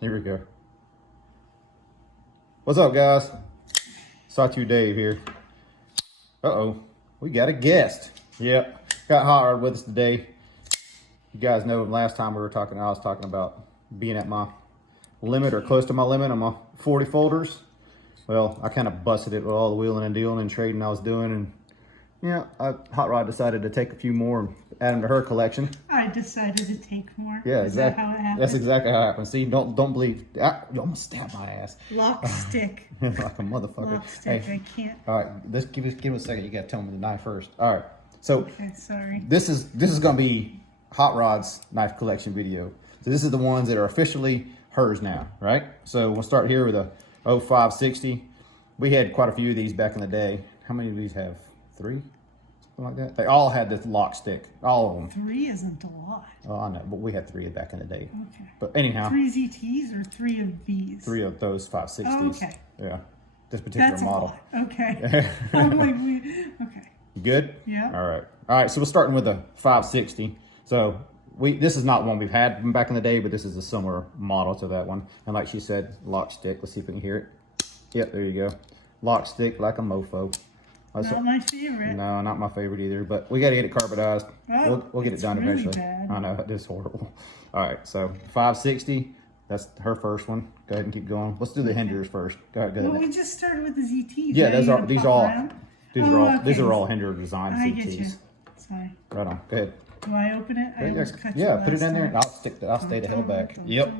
Here we go. What's up, guys? Sawtooth Dave here. Uh-oh, we got a guest. Yep, got Hotrod with us today. You guys know last time we were talking, I was talking about being at my limit or close to my limit on my 40 folders. Well, I kind of busted it with all the wheeling and dealing and trading I was doing, and yeah, Hotrod decided to take a few more and add them to her collection. I decided to take more. Yeah, Is exactly. that how it happened? That's exactly how it happened. See, don't believe. You almost stabbed my ass. Lock stick. Like a motherfucker. Lock stick. Hey, I can't. all right, let's give it a second. You got to tell me the knife first. All right, so Okay, sorry. this is gonna be Hotrod's knife collection video. So this is the ones that are officially hers now, right? So we'll start here with a 0560. We had quite a few of these back in the day. How many of these have? 3? Something like that. They all had this lock stick, all of them. 3 isn't a lot. Oh, I know, but we had 3 back in the day. Okay. But anyhow, 3 ZTs or 3 of these? 3 of those 560s. Oh, okay. Yeah, this particular That's model. a lot. Okay. I'm like, okay. You good? Yeah. All right. So we're starting with a 560. So this is not one we've had from back in the day, but this is a similar model to that one. And like she said, lock stick. Let's see if we can hear it. Yep, there you go. Lock stick like a mofo. Not my favorite. No, not my favorite either. But we got to get it carbonized. Oh, we'll get it done really eventually. bad. I know it is horrible. All right, so 560. That's her first one. Go ahead and keep going. Let's do the hinders first. Go ahead. Well, we just started with the ZTs. Yeah, right? these are all hinder design I CTs. get you. Sorry. Right on. Go ahead. Do I open it? I almost cut you Yeah, put it last in there. time. I'll stay the hell back. Yep.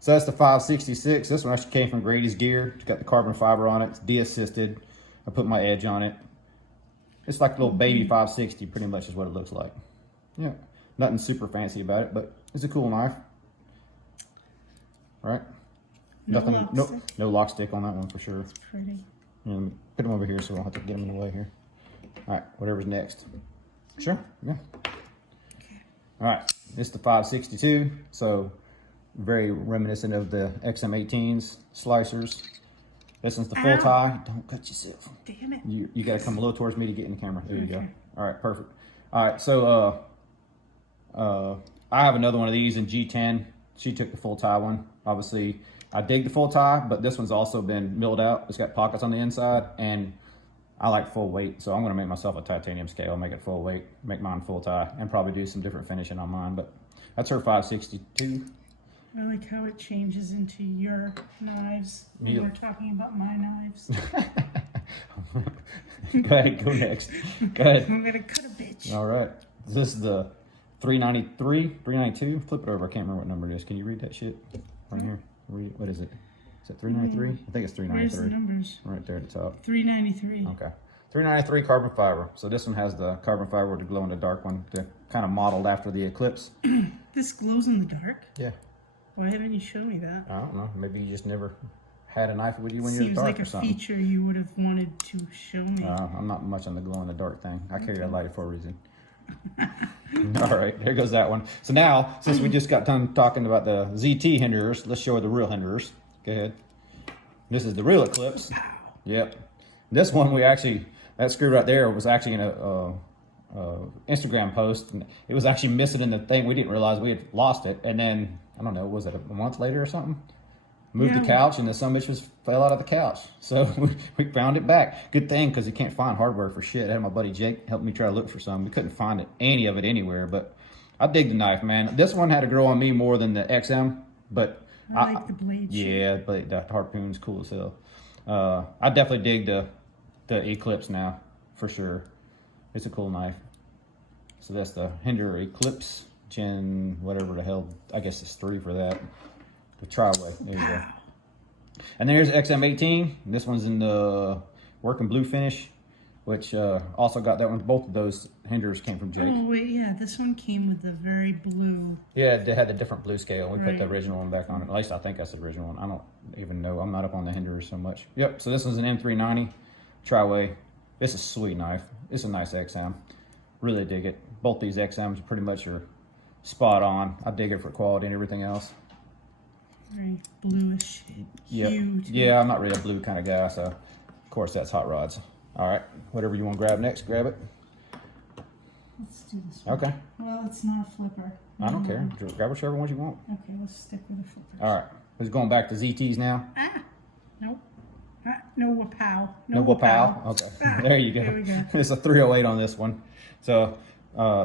So that's the 566. This one actually came from Grady's Gear. It's got the carbon fiber on it. It's de-assisted. I put my edge on it. It's like a little baby 560, pretty much is what it looks like. Yeah, nothing super fancy about it, but it's a cool knife. All right. No lock stick on that one for sure. It's pretty. And put them over here so I don't have to get them in the way here. All right, whatever's next. Sure, yeah. Okay. All right, this is the 562. So very reminiscent of the XM18s, slicers. This one's the full tie. Don't cut yourself. Damn it. You got to come a little towards me to get in the camera. There you go. All right, perfect. All right, so I have another one of these in G10. She took the full tie one. Obviously, I dig the full tie, but this one's also been milled out. It's got pockets on the inside, and I like full weight, so I'm going to make myself a titanium scale, make it full weight, make mine full tie, and probably do some different finishing on mine. But that's her 562. I like how it changes into your knives when Yep. we're talking about my knives. Go ahead, go next. Go ahead. I'm going to cut a bitch. All right. This is the 393, 392. Flip it over. I can't remember what number it is. Can you read that shit right here? Read, what is it? Is it 393? I think it's 393. Where's the numbers? Right there at the top. 393. Okay. 393 carbon fiber. So this one has the carbon fiber with the glow in the dark one. They're kind of modeled after the Eclipse. This glows in the dark? Yeah. Why haven't you shown me that? I don't know. Maybe you just never had a knife with you when you were Seems dark like or a something. feature you would have wanted to show me. I'm not much on the glow in the dark thing. I carry a lighter for a reason. All right, there goes that one. So now, since we just got done talking about the ZT hinders, let's show her the real hinders. Go ahead. This is the real Eclipse. Pow. Yep. This one that screw right there was actually in a Instagram post, and it was actually missing in the thing. We didn't realize we had lost it, and then I don't know, was it a month later or something? Moved the couch, and the some bitch fell out of the couch. So we found it back. Good thing, because you can't find hardware for shit. I had my buddy Jake help me try to look for some. We couldn't find any of it anywhere, but I dig the knife, man. This one had to grow on me more than the XM, but I like the blade shape. yeah, but the harpoon's cool as hell. I definitely dig the Eclipse now, for sure. It's a cool knife. So that's the Hinder Eclipse Gen, whatever the hell. I guess it's 3 for that. The Triway. There you go. And there's XM18. This one's in the working blue finish, which also got that one. Both of those hinders came from Jake. Oh, wait, yeah. This one came with the very blue. Yeah, they had a different blue scale. We put the Right. original one back on it. At least I think that's the original one. I don't even know. I'm not up on the hinders so much. Yep, so this one's an M390 Triway. It's a sweet knife. It's a nice XM. Really dig it. Both these XMs pretty much are spot on. I dig it for quality and everything else. Very bluish Yep. hue. to Yeah, I'm not really a blue kind of guy, so of course that's Hotrod's. All right, whatever you want to grab next, grab it. Let's do this one. Okay. Well, it's not a flipper. I don't care. Grab whichever ones you want. Okay, let's stick with the flippers. All right. Who's going back to ZTs now? Nope. No Wapow. No Wapow? Okay. There you go. There we go. It's a 308 on this one. So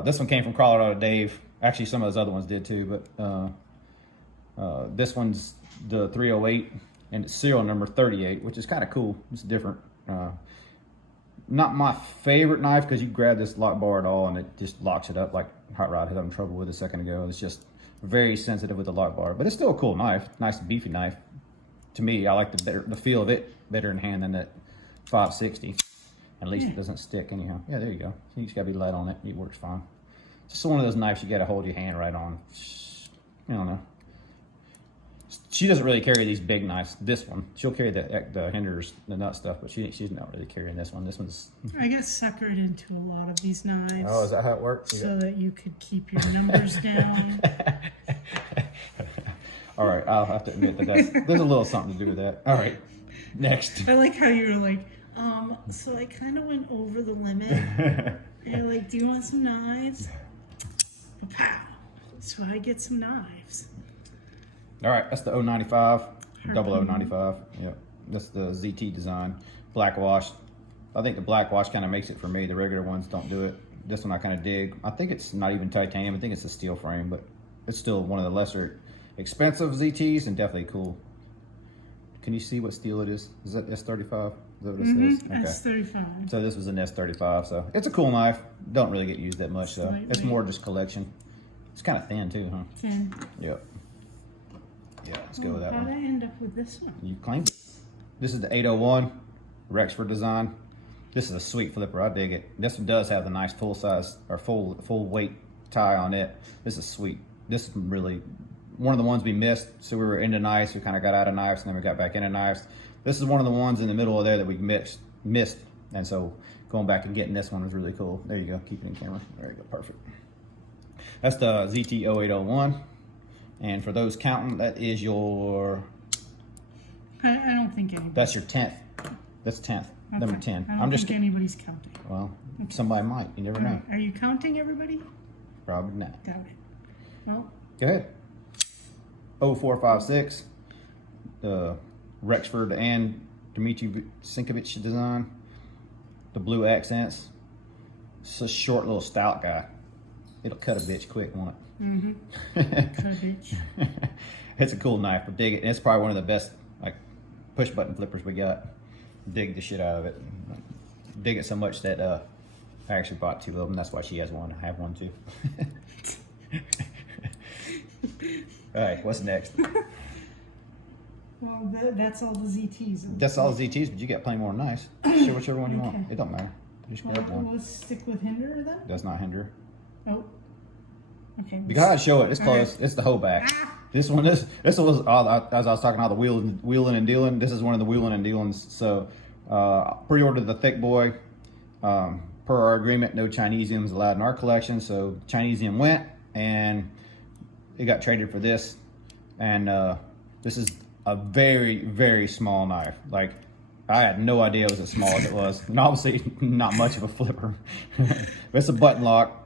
this one came from Colorado Dave. Actually, some of those other ones did too, but this one's the 308 and it's serial number 38, which is kind of cool. It's different. Not my favorite knife because you grab this lock bar at all and it just locks it up like Hot Rod had having trouble with a second ago. It's just very sensitive with the lock bar, but it's still a cool knife. Nice beefy knife. To me, I like the feel of it better in hand than that 560. At least it doesn't stick anyhow. Yeah, there you go. You just gotta be light on it. It works fine. It's just one of those knives you gotta hold your hand right on. I don't know. She doesn't really carry these big knives. This one, she'll carry the hinders, the nut stuff, but she's not really carrying this one. This one's. I got suckered into a lot of these knives. Oh, is that how it works? So that you could keep your numbers down. All right, I'll have to admit that there's a little something to do with that. All right, next. I like how you were like, so I kind of went over the limit. And you're like, do you want some knives? Pow! So I get some knives. All right, that's the 095, double 095. Yep, that's the ZT design, black wash. I think the black wash kind of makes it for me. The regular ones don't do it. This one I kind of dig. I think it's not even titanium. I think it's a steel frame, but it's still one of the lesser expensive ZTs and definitely cool. Can you see what steel it is? Is that S35? Is that what this is? Okay. S35. So this was an S35, so it's a cool knife. Don't really get used that much, though. It's more just collection. It's kind of thin, too, huh? Thin. Yep. Yeah, let's go with that one. How did I end up with this one? You claimed it. This is the 801 Rexford design. This is a sweet flipper. I dig it. This one does have the nice full size or full weight tie on it. This is sweet. This is really one of the ones we missed. So we were into knives. We kind of got out of knives and then we got back into knives. This is one of the ones in the middle of there that we missed. And so going back and getting this one was really cool. There you go. Keep it in camera. There you go. Perfect. That's the ZT 0801. And for those counting, that is your... I don't think anybody. That's your 10th. That's 10th. Okay. Number 10. I don't think anybody's counting. Well, somebody might. You never know. Are you counting everybody? Probably not. Doubt it. Well, Go ahead. 0456. The Rexford and Dmitry Sinkovich design. The blue accents. It's a short little stout guy. It'll cut a bitch quick, won't it? mm-hmm. Cut a bitch. It's a cool knife, but dig it. And it's probably one of the best like push button flippers we got. Dig the shit out of it. Dig it so much that I actually bought 2 of them. That's why she has one. I have one too. All right, what's next? Well, that's all the ZTs. That's all the ZTs, but you got plenty more knives. Sure, whichever one you want. It don't matter. Just grab one. Let's stick with hinder then. Does not hinder. Oh. Okay. You gotta show it. It's close. It's the whole back. This one is. This was all, as I was talking all the wheeling and dealing. This is one of the wheeling and dealings. So pre-ordered the thick boy. Per our agreement, no Chinesiums allowed in our collection. So Chinesium went, and it got traded for this. And this is a very, very small knife. Like I had no idea it was as small as it was, and obviously not much of a flipper. But it's a button lock.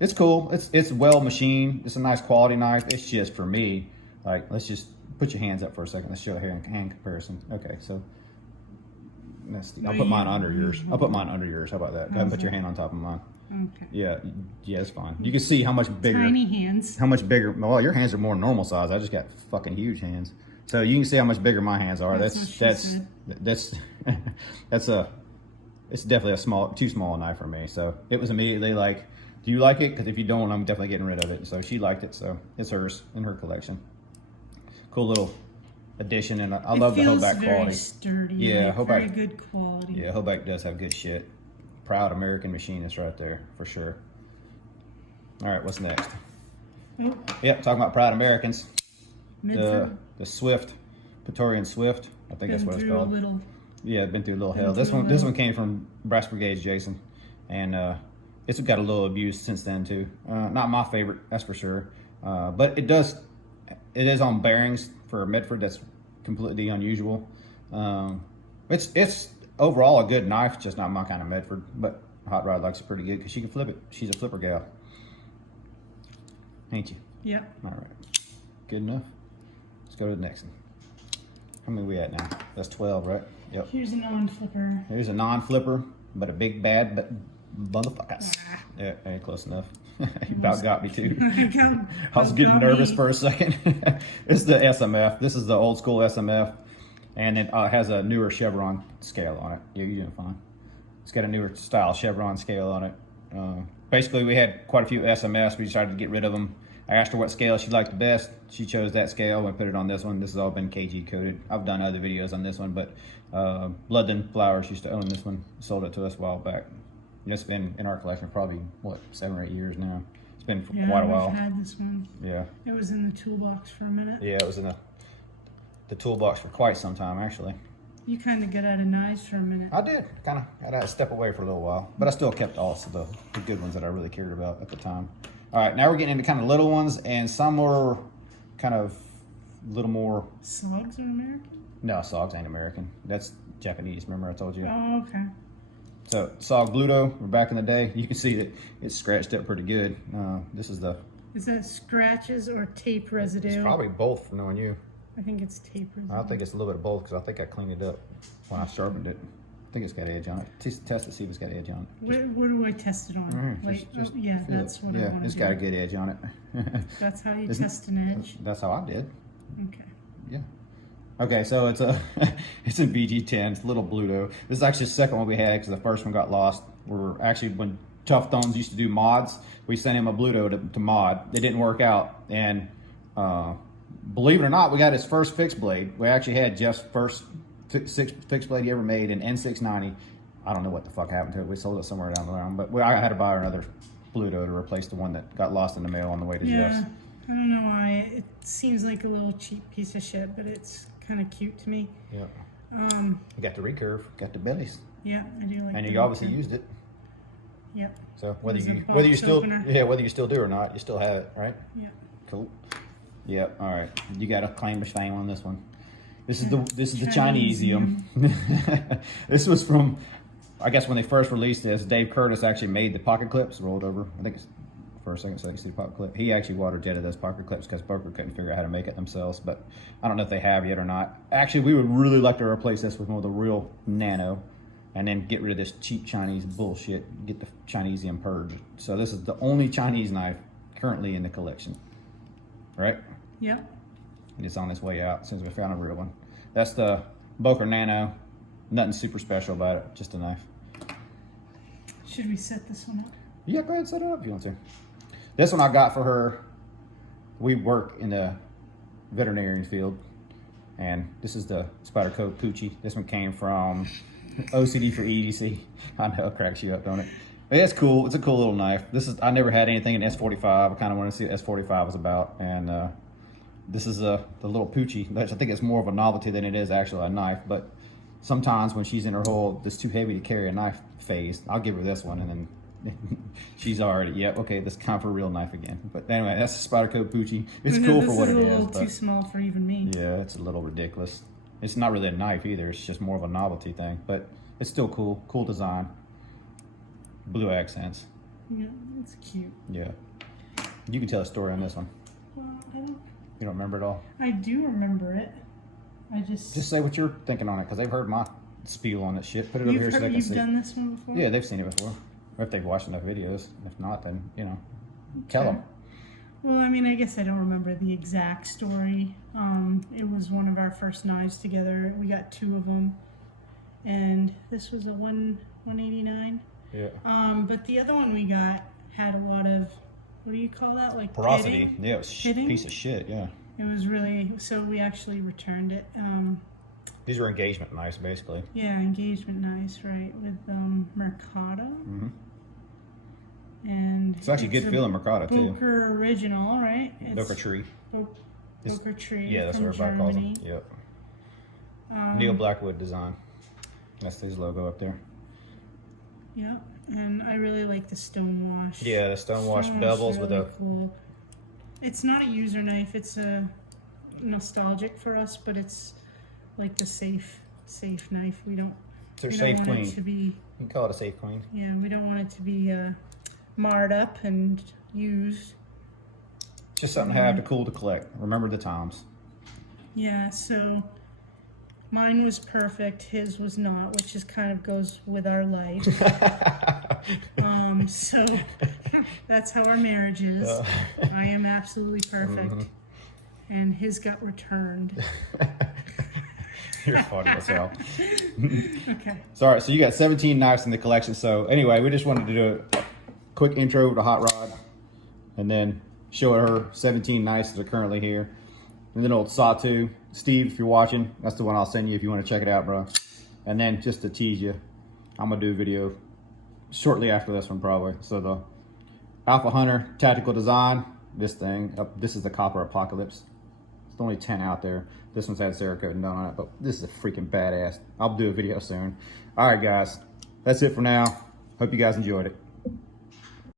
It's cool. It's well machined. It's a nice quality knife. It's just for me. Like, let's just put your hands up for a second. Let's show a hand comparison. Okay, so I'll put mine under yours. I'll put mine under yours. How about that? Go ahead and put your hand on top of mine. Okay. Yeah, it's fine. You can see how much bigger. Tiny hands. How much bigger? Well, your hands are more normal size. I just got fucking huge hands. So you can see how much bigger my hands are. That's it's definitely too small a knife for me. So it was immediately like, do you like it? Because if you don't, I'm definitely getting rid of it. So she liked it, so it's hers in her collection. Cool little addition, and I love the Hoback quality. Very sturdy. Yeah, like, Hoback. Very good quality. Yeah, Hoback does have good shit. Proud American machinist right there, for sure. All right, what's next? Oh, Yep, talking about proud Americans. Midford. The Swift, Praetorian Swift. I think that's what it's called. Yeah, been through a little hell. This one came from Brass Brigade's Jason, and it's got a little abuse since then too. Not my favorite, that's for sure. But it is on bearings for a Medford. That's completely unusual. It's overall a good knife, just not my kind of Medford. But Hot Rod likes it pretty good because she can flip it. She's a flipper gal, ain't you? Yep. All right, good enough. Let's go to the next one. How many we at now? That's 12, right? Yep. Here's a non-flipper. Here's a non-flipper, but a big bad but motherfuckers. Ah. Yeah, ain't close enough. You about got me too. I I was getting nervous for a second. It's the SMF. This is the old school SMF, and it has a newer chevron scale on it. Yeah, you're doing fine. It's got a newer style chevron scale on it. Basically, we had quite a few SMFs. We decided to get rid of them. I asked her what scale she liked the best. She chose that scale and put it on this one. This has all been KG coded. I've done other videos on this one, but Bloodland Flowers used to own this one. Sold it to us a while back. It's been in our collection for probably, what, 7 or 8 years now. It's been for quite a while. I've had this one. Yeah. It was in the toolbox for a minute. Yeah, it was in the toolbox for quite some time, actually. You kind of got out of knives for a minute. I did. Kind of had to step away for a little while. But I still kept all of the good ones that I really cared about at the time. All right, now we're getting into kind of little ones, and some are kind of a little more... Sogs are American? No, Sogs ain't American. That's Japanese, remember I told you? Oh, okay. So, Sog Bluto, we're back in the day. You can see that it's scratched up pretty good. This is the... Is that scratches or tape residue? It's probably both, for knowing you. I think it's tape residue. I think it's a little bit of both, because I think I cleaned it up when I sharpened it. I think it's got edge on it. Test it, see if it's got edge on it. What do I test it on? Just yeah, that's what I want to do. It's got a good edge on it. That's how you test an edge? That's how I did. Okay. Yeah. Okay, so it's a it's in BG10. It's a little Bluto. This is actually the second one we had because the first one got lost. We're actually, when Tough Thumbs used to do mods, we sent him a Bluto to mod. It didn't work out, and believe it or not, we got his first fixed blade. We actually had Jeff's first fixed blade he ever made, an N690. I don't know what the fuck happened to it. We sold it somewhere down the line, but I had to buy another Bluto to replace the one that got lost in the mail on the way to Jeff's. I don't know why. It seems like a little cheap piece of shit, but it's kind of cute to me. Yeah. You got the recurve, got the bellies. Yeah, I do like. And the you obviously recurve. used it. Yep. So It was a whether you box still opener. whether you still do or not, you still have it, right? Yeah. Cool. Yep. All right. You got a claim to fame on this one. This is the Chinesium. Chinesium. This was from, I guess when they first released this, Dave Curtis actually made the pocket clips, rolled over. I think it's for a second so I can see the pocket clip. He actually water jetted those pocket clips because Boker couldn't figure out how to make it themselves, but I don't know if they have yet or not. Actually, we would really like to replace this with one of the real nano and then get rid of this cheap Chinese bullshit, get the Chinesium purged. So this is the only Chinese knife currently in the collection, right? Yep. And it's on its way out since we found a real one. That's the Boker Nano. Nothing super special about it, just a knife. Should we set this one up? Yeah, go ahead and set it up if you want to. This one I got for her. We work in the veterinarian field, and this is the Spyderco Poochie. This one came from OCD for EDC. I know it cracks you up, don't it? But it's cool. It's a cool little knife. I never had anything in S45. I kind of wanted to see what S45 was about, and this is the little Poochie. I think it's more of a novelty than it is actually a knife, but sometimes when she's in her whole "this too heavy to carry a knife" phase, I'll give her this one, and then she's already, yep, okay, this is kind of a real knife again. But anyway, that's the Spyderco Poochie. It's cool for what it is. This is a little too small for even me. Yeah, it's a little ridiculous. It's not really a knife either. It's just more of a novelty thing, but it's still cool. Cool design. Blue accents. Yeah, it's cute. Yeah. You can tell a story on this one. Well, I don't. You don't remember it all? I do remember it. I just say what you're thinking on it, because they've heard my spiel on that shit. Put it over here so they can You've see. done this one before? Yeah, they've seen it before. Or if they've watched enough videos. If not, then, tell them. Well, I mean, I guess I don't remember the exact story. It was one of our first knives together. We got 2 of them. And this was a 189. Yeah. But the other one we got had a lot of, what do you call that? Like Porosity. pitting? Yeah, it was a piece of shit, yeah. It was really, so we actually returned it. These were engagement knives, basically. Yeah, engagement knives, right, with Mercado. Mm-hmm. And it's actually good feeling Mercado, too. Boker original, right? Boker Tree. Boker Tree. Yeah, that's from what everybody calls them. Germany. Yep. Neil Blackwood design. That's his logo up there. Yeah, and I really like the stonewash. Yeah, the stonewash bevels with a... Cool. It's not a user knife. It's a nostalgic for us, but it's like the safe knife. We don't. It's our we safe don't want queen. it to be. You can call it a safe queen. Yeah, we don't want it to be marred up and used. Just something to have to cool to collect. Remember the times. Yeah, so mine was perfect, his was not, which is kind of goes with our life. So that's how our marriage is. I am absolutely perfect, and his got returned. You're funny as hell. Okay. Sorry, so you got 17 knives in the collection. So anyway, we just wanted to do a quick intro to Hot Rod, and then show her 17 knives that are currently here. And then old Sawtooth. Steve, if you're watching, that's the one I'll send you if you want to check it out, bro. And then just to tease you, I'm gonna do a video shortly after this one probably. So the Alpha Hunter Tactical Design, this thing, this is the Copper Apocalypse. There's only 10 out there. This one's had Cerakote done on it, but this is a freaking badass. I'll do a video soon. All right, guys, that's it for now. Hope you guys enjoyed it.